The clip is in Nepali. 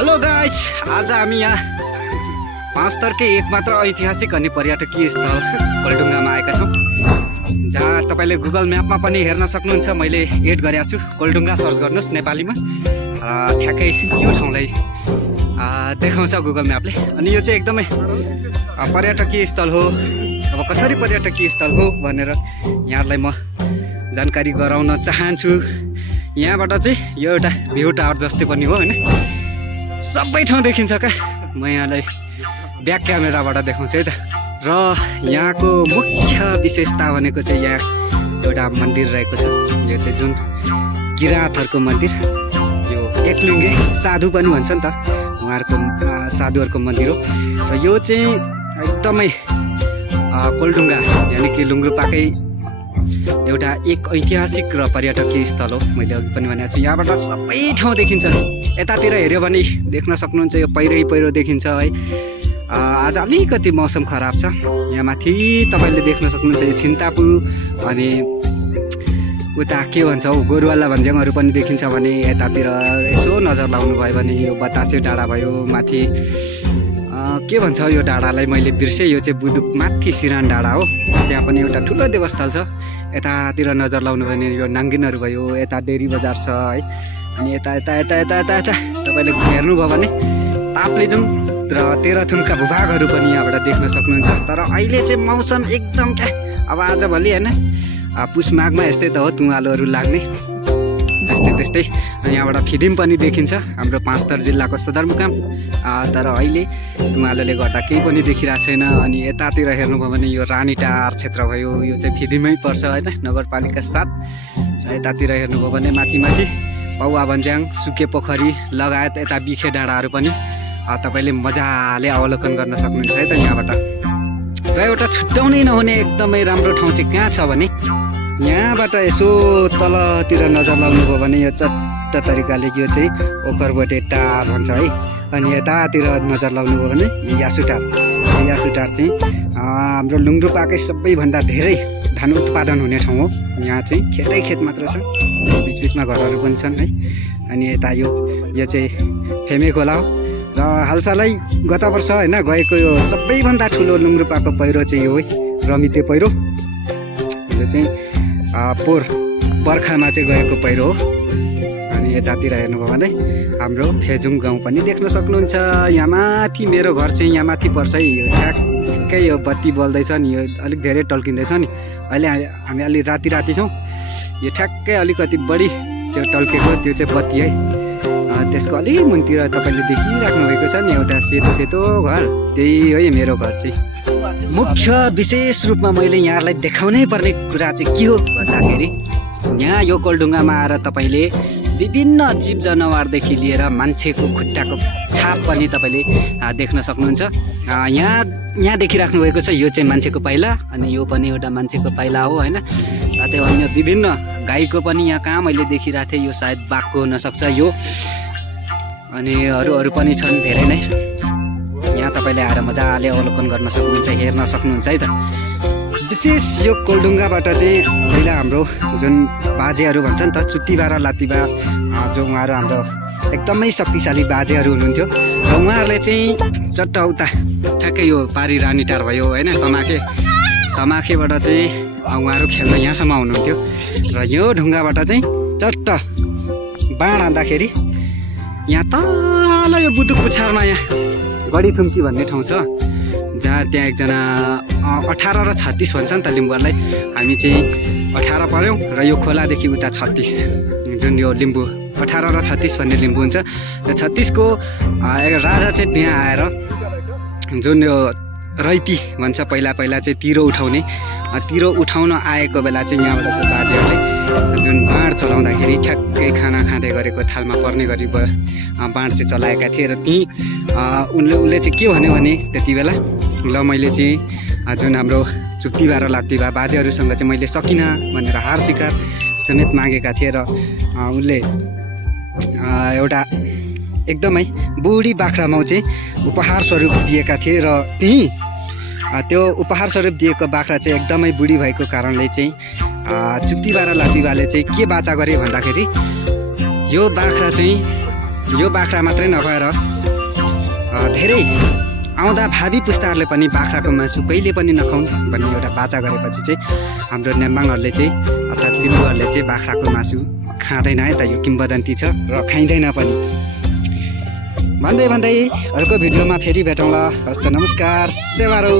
हेलो गाइस, आज हामी यहाँ पाँचथरकै एकमात्र ऐतिहासिक अनि पर्यटकीय स्थल कोलढुङ्गामा आएका छौँ, जहाँ तपाईँले गुगल म्यापमा पनि हेर्न सक्नुहुन्छ। मैले एड गरेको छु, कोलढुङ्गा सर्च गर्नुहोस् नेपालीमा, ठ्याक्कै यो ठाउँलाई देखाउँछ गुगल म्यापले। अनि यो चाहिँ एकदमै पर्यटकीय स्थल हो। अब कसरी पर्यटकीय स्थल हो भनेर यहाँहरूलाई म जानकारी गराउन चाहन्छु। यहाँबाट चाहिँ यो एउटा भ्यू टावर जस्तै पनि हो होइन, सबै ठाउँ देखिन्छ क्या। म यहाँलाई ब्याक क्यामेराबाट देखाउँछु है त। र यहाँको मुख्य विशेषता भनेको चाहिँ यहाँ एउटा मन्दिर रहेको छ, यो चाहिँ जुन किराँतहरूको मन्दिर, यो एकलिङ्गे साधु पनि भन्छ नि त, उहाँहरूको साधुहरूको मन्दिर हो। र यो चाहिँ एकदमै कोलढुङ्गा यानि कि लुङ्ग्रुपाकै एउटा एक ऐतिहासिक र पर्यटकीय स्थल हो। मैले अघि पनि भनेको छु, यहाँबाट सबै ठाउँ देखिन्छ। यतातिर हेऱ्यो भने देख्न सक्नुहुन्छ, यो पहिरो देखिन्छ है। आज अलिकति मौसम खराब छ। यहाँ माथि तपाईँले देख्न सक्नुहुन्छ यो छिन्तापु अनि उता के भन्छ हौ गोरुवाला भन्ज्याङहरू पनि देखिन्छ भने यतातिर यसो नजर लाउनु भयो भने यो बतासे डाँडा भयो। माथि के भन्छ यो डाँडालाई मैले बिर्सेँ, यो चाहिँ बुदुक माथि सिरान डाँडा हो। त्यहाँ पनि एउटा ठुलो देवस्थल छ। यतातिर नजर लाउनु भयो भने यो नाङ्गिनहरू भयो, यता डेरी बजार छ है। अनि यता यता यता यता यता यता तपाईँले हेर्नुभयो भने ताप्लेजुङ र तेह्रथुमका भूभागहरू पनि यहाँबाट देख्न सक्नुहुन्छ। तर अहिले चाहिँ मौसम एकदम क्या, अब आजभोलि होइन पुस माघमा यस्तै त हो, तुवालोहरू लाग्ने त्यस्तै। अनि यहाँबाट फिदिम पनि देखिन्छ, हाम्रो पाँचथर जिल्लाको सदरमुकाम। तर अहिले तुवालोले गर्दा केही पनि देखिरहेको छैन। अनि यतातिर हेर्नुभयो भने यो रानीटार क्षेत्र भयो, यो चाहिँ फिदिमै पर्छ होइन, नगरपालिका 7। र यतातिर हेर्नुभयो भने माथि पौवा भन्ज्याङ, सुके पोखरी लगायत यता बिखे डाँडाहरू पनि तपाईँले मजाले अवलोकन गर्न सक्नुहुन्छ है त यहाँबाट। र एउटा छुट्याउनै नहुने एकदमै राम्रो ठाउँ चाहिँ कहाँ छ भने यहाँबाट यसो तलतिर नजर लाउनुभयो भने यो चट्ट तरिकाले यो चाहिँ ओखरबोटे टार भन्छ है। अनि यतातिर नजर लाउनुभयो भने यो यासुटार चाहिँ हाम्रो लुङ्ग्रुपाकै सबैभन्दा धेरै धान उत्पादन हुने ठाउँ हो। यहाँ चाहिँ खेतै खेत मात्र छ, बिचबिचमा घरहरू पनि छन् है। अनि यता यो चाहिँ फेमे खोला हो। र हालसालै गत वर्ष होइन गएको यो सबैभन्दा ठुलो लुङ्ग्रुपाको पहिरो चाहिँ यो है, रमिते पहिरो। यो चाहिँ बर्खामा चाहिँ गएको पहिरो हो। अनि यतातिर हेर्नुभयो भने हाम्रो फेजुङ गाउँ पनि देख्न सक्नुहुन्छ। यहाँ माथि मेरो घर चाहिँ यहाँ माथि पर्छ है। यो ठ्याक्कै यो बत्ती बल्दैछ नि, यो अलिक धेरै टल्किँदैछ नि। अहिले हामी अलि राति छौँ। यो ठ्याक्कै अलिकति बढी त्यो टल्केको त्यो चाहिँ बत्ती है। त्यसको अलि मुनतिर तपाईँले देखिराख्नु भएको छ नि एउटा सेतो घर, त्यही है मेरो घर चाहिँ। मुख्य विशेष रूपमा मैले यहाँलाई देखाउनै पर्ने कुरा चाहिँ के हो भन्दाखेरि यहाँ यो कोलढुङ्गामा आएर तपाईँले विभिन्न जीव जनावरदेखि लिएर मान्छेको खुट्टाको छाप पनि तपाईँले देख्न सक्नुहुन्छ। यहाँ देखिराख्नु भएको छ, यो चाहिँ मान्छेको पाइला, अनि यो पनि एउटा मान्छेको पाइला हो होइन। साथै अन्य विभिन्न गाईको पनि यहाँ कहाँ मैले देखिरहेको थिएँ, यो सायद बाघको हुनसक्छ यो। अनि अरू पनि छन् धेरै नै। यहाँ तपाईँले आएर मजाले अवलोकन गर्न सक्नुहुन्छ, हेर्न सक्नुहुन्छ है त। विशेष यो कोलढुङ्गाबाट चाहिँ पहिला हाम्रो जुन बाजेहरू भन्छ नि त, चुत्तिबा र लातिबा, जो उहाँहरू हाम्रो एकदमै शक्तिशाली बाजेहरू हुनुहुन्थ्यो। र उहाँहरूले चाहिँ चट्ट उता ठ्याक्कै यो पारी रानीटार भयो होइन, तमाखेबाट चाहिँ उहाँहरू खेल्न यहाँसम्म आउनुहुन्थ्यो। र यो ढुङ्गाबाट चाहिँ चट्ट बाँड हान्दाखेरि यहाँ तल यो बुदुक पुछारमा यहाँ गढीथुम्की भन्ने ठाउँ छ, जहाँ त्यहाँ एकजना 18 र 36 भन्छ नि त लिम्बूहरूलाई। हामी चाहिँ 18 पऱ्यौँ र यो खोलादेखि उता 36, जुन यो लिम्बू 18 र 36 भन्ने लिम्बू हुन्छ। र 36 को राजा चाहिँ त्यहाँ आएर जुन यो रैती भन्छ पहिला चाहिँ तिरो उठाउन आएको बेला चाहिँ यहाँबाट चाहिँ बाजेहरूले जुन बाँड चलाउँदाखेरि ठ्याक्कै खाना खाँदै गरेको थालमा पर्ने गरी बाँड चाहिँ चलाएका थिए। र त्यहीँ उसले चाहिँ के भन्यो भने त्यति बेला ल मैले चाहिँ जुन हाम्रो चुक्तिबा र लात्तिबा बाजेहरूसँग चाहिँ मैले सकिनँ भनेर हार स्वीकार समेत मागेका थिए। र उनले एउटा एकदमै बुढी बाख्रा माउ चाहिँ उपहार स्वरूप दिएका थिए। र त्यहीँ त्यो उपहार स्वरूप दिएको बाख्रा चाहिँ एकदमै बुढी भएको कारणले चाहिँ चुत्तिबा र लातिबाले चाहिँ के बाचा गरे भन्दाखेरि यो बाख्रा चाहिँ यो बाख्रा मात्रै नभएर धेरै आउँदा भावी पुस्ताहरूले पनि बाख्राको मासु कहिले पनि नखाउन् भन्ने एउटा बाचा गरेपछि चाहिँ हाम्रो नेम्बाङहरूले चाहिँ अर्थात् लिम्बूहरूले चाहिँ बाख्राको मासु खाँदैन है त। यो किम्बदन्ती छ र खाइँदैन पनि। भन्दै अर्को भिडियोमा फेरि भेटौँला। हस्त नमस्कार, सेवारो।